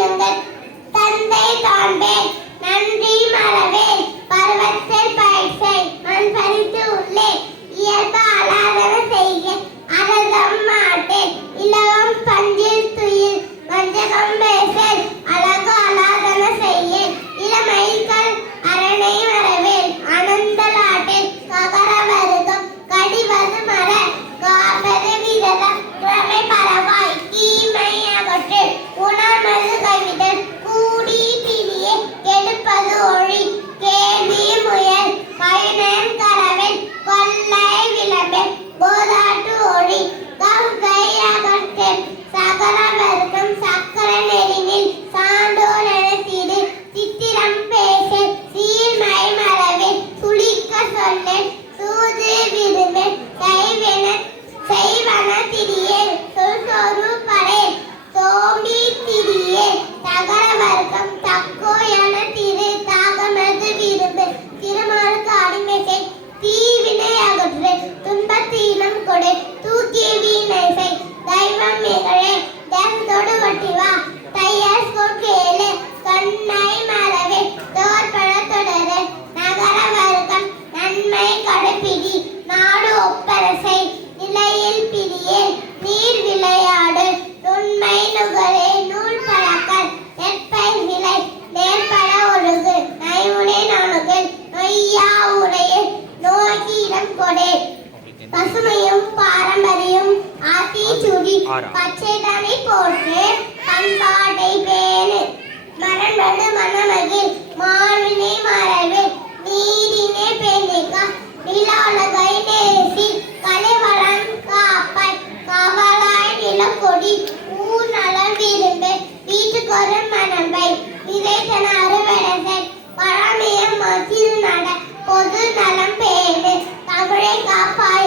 பயிலுங்கள் தந்தை காண்பேன் நன்றி மறவேன் பருவத்தில் பயிற்சை மண் பறித்து உள்ளே இயல்பு அலாதன செய்க அறதம் மாட்டேன் இலவம் பஞ்சில் துயில் வஞ்சகம் பேசல் அழகு அலாதன செய்யேன் இளமைகள் அரணை மறவேன் அனந்தலாட்டேன் ககர வருகம் கடிவது மர காப்பது விரத கிழமை பரவாய் தீமை அகற்று உணர்மது கைவிடல் கூடி பிரியே கெடுப்பது ஒழி கேள்வி முயல் கயனன் கரவன் கொள்ளை விளம்பல் போதாட்டு ஒழி கங்கை அகற்று சகல வருகம் சக்கர நெறினில் சான்றோர் எனத்திடு சித்திரம் பேசல் சீர்மை மரவேன் சுளிக்க சொல்லல் சூது விரும்பல் செய்வன திரியேல் சொல் படேல் சோம்பி திரியேல் தகர வர்க்கம் தக்கோ என திரு தாகமது விரும்பு திருமாலுக்கு அடிமை செய் தீவினை அகற்று துன்பத்தீனம் கொடு தூக்கிய வீணை செய் தெய்வம் மிகழே தேசத்தோடு ஒட்டி வா தையர் கேளு கண்ணை மறவே தோற்பட தொடரு நகர வர்க்கம் நன்மை கடைப்பிடி நாடு ஒப்பரசை நிலையில் பிரியேல் நீர் விளையாடு உண்மை நுகரே நூல் பழக்கல் நெற்பை விலை நேர்பட ஒழுகு நைமுனை நாணுகள் நொய்யா உரையே நோக்கி இடம் கொடே பசுமையும் பாரம்பரியம் ஆத்திச்சூடி பச்சைதனை போற்று பண்பாட்டை பேணு மரண்படு மணமகிழ் மாவினை மரபு நீரினை பேணிக்கா நிலவுலகை நேசி கலைவளம் காப்பாய் கவலாய் நிலக்கொடி ஊர் நலம் விரும்பு வீட்டுக்கொரு மனம்பை விதைத்தன அறுவடை பழமையம் மசில் நட பொது நலம் பேணு தமிழை காப்பாய